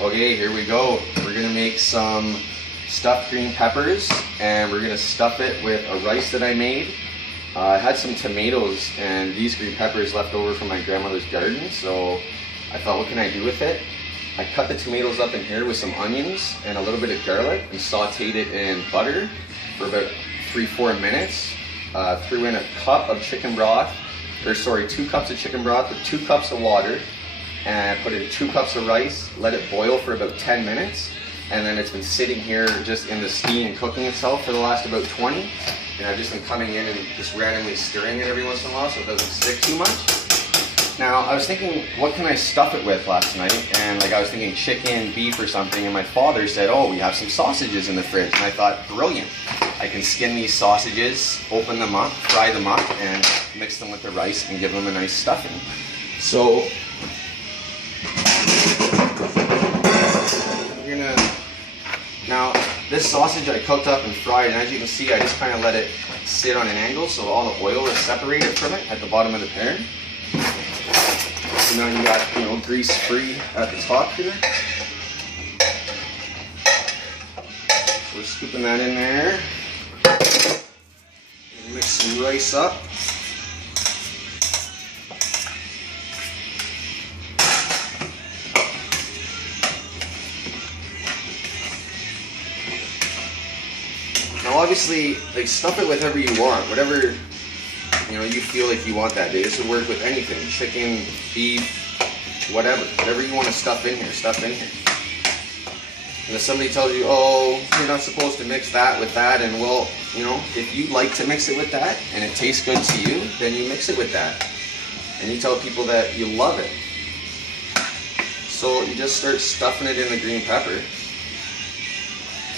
Okay, here we go. We're gonna make some stuffed green peppers and we're gonna stuff it with a rice that I made. I had some tomatoes and these green peppers left over from my grandmother's garden, so I thought, what can I do with it? I cut the tomatoes up in here with some onions and a little bit of garlic and sauteed it in butter for about 3-4 minutes. Threw in a cup of chicken broth, or sorry, 2 cups of chicken broth with 2 cups of water, and put in 2 cups of rice, let it boil for about 10 minutes, and then it's been sitting here just in the steam and cooking itself for the last about 20, and I've just been coming in and just randomly stirring it every once in a while so it doesn't stick too much. Now, I was thinking, what can I stuff it with last night? And I was thinking chicken, beef or something, and my father said, oh, we have some sausages in the fridge. And I thought, brilliant. I can skin these sausages, open them up, fry them up, and mix them with the rice and give them a nice stuffing. So, we're gonna, now, this sausage I cooked up and fried, and as you can see, I just kind of let it sit on an angle so all the oil is separated from it at the bottom of the pan. So now you got, grease free at the top here. So we're scooping that in there. Mix some rice up. Now obviously, stuff it with whatever you want, whatever you feel like you want that day. This would work with anything, chicken, beef, whatever you want to stuff in here, stuff in here. And if somebody tells you, oh, you're not supposed to mix that with that, and well, if you like to mix it with that and it tastes good to you, then you mix it with that. And you tell people that you love it. So you just start stuffing it in the green pepper.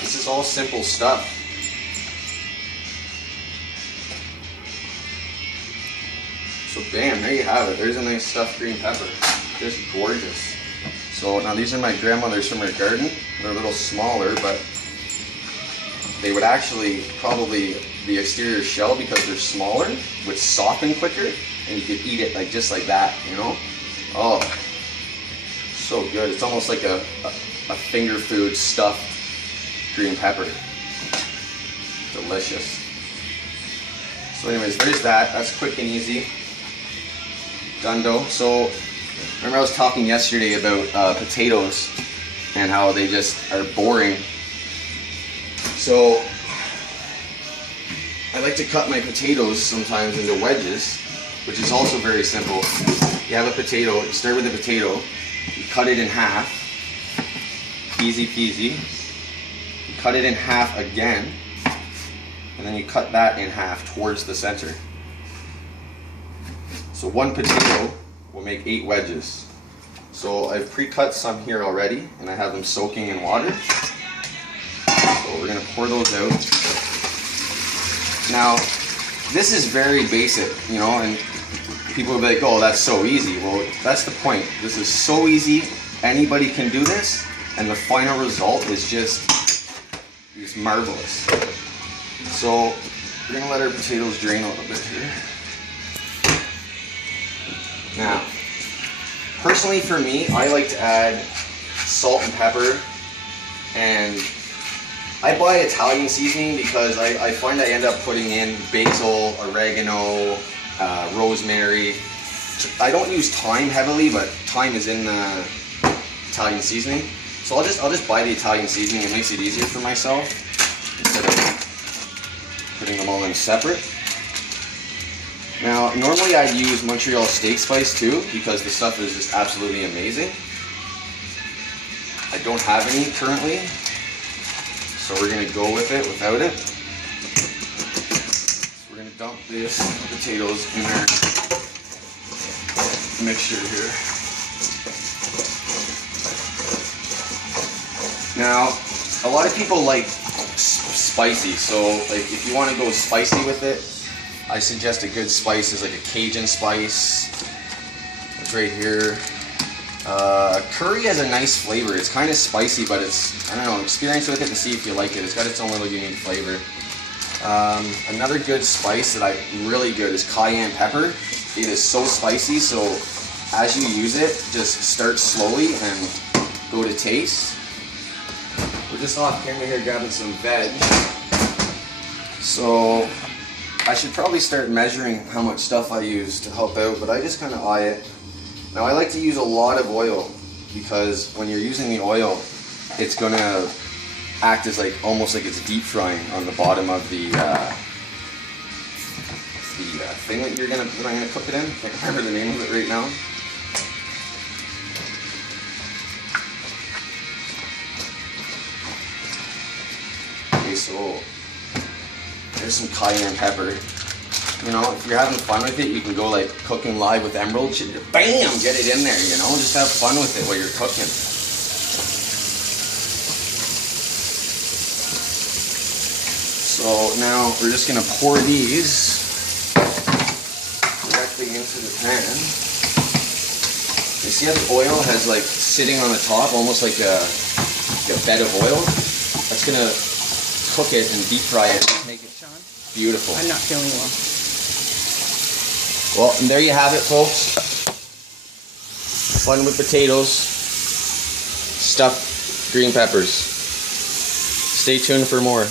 This is all simple stuff. So bam, there you have it. There's a nice stuffed green pepper. Just gorgeous. So now these are my grandmother's from her garden. They're a little smaller, but they would actually probably, the exterior shell, because they're smaller, would soften quicker and you could eat it just like that, Oh, so good. It's almost like a finger food stuffed green pepper. Delicious. So anyways, there's that. That's quick and easy. Dundo. So remember I was talking yesterday about potatoes and how they just are boring. So I like to cut my potatoes sometimes into wedges, which is also very simple. You have a potato, you start with a potato, you cut it in half, easy peasy. You cut it in half again, and then you cut that in half towards the center. So one potato will make 8 wedges. So I've pre-cut some here already, and I have them soaking in water. So we're going to pour those out. Now, this is very basic, and people will be like, oh, that's so easy. Well, that's the point. This is so easy, anybody can do this, and the final result is just marvelous. So we're going to let our potatoes drain a little bit here. Now, personally for me, I like to add salt and pepper, and I buy Italian seasoning because I find I end up putting in basil, oregano, rosemary. I don't use thyme heavily, but thyme is in the Italian seasoning. So I'll just buy the Italian seasoning. It makes it easier for myself instead of putting them all in separate. Now, normally I'd use Montreal steak spice too, because the stuff is just absolutely amazing. I don't have any currently, so we're going to go with it without it. So we're going to dump this potatoes in our mixture here. Now, a lot of people like spicy, so if you want to go spicy with it, I suggest a good spice is like a Cajun spice. It's right here. Curry has a nice flavor. It's kind of spicy, but it's, I don't know, experience with it and see if you like it. It's got its own little unique flavor. Another good spice that I really good is cayenne pepper. It is so spicy, so as you use it, just start slowly and go to taste. We're just off camera here grabbing some veg. So I should probably start measuring how much stuff I use to help out, but I just kind of eye it. Now I like to use a lot of oil because when you're using the oil, it's gonna act as like almost like it's deep frying on the bottom of the thing that I'm gonna cook it in. Can't remember the name of it right now. Okay, so there's some cayenne pepper. You know, if you're having fun with it, you can go like cooking live with emerald. Bam! Get it in there, you know? Just have fun with it while you're cooking. So now we're just gonna pour these directly into the pan. You see how the oil has like sitting on the top, almost like a bed of oil? That's gonna cook it and deep fry it. Make it beautiful. I'm not feeling well. Well, and there you have it, folks. Fun with potatoes, stuffed green peppers. Stay tuned for more.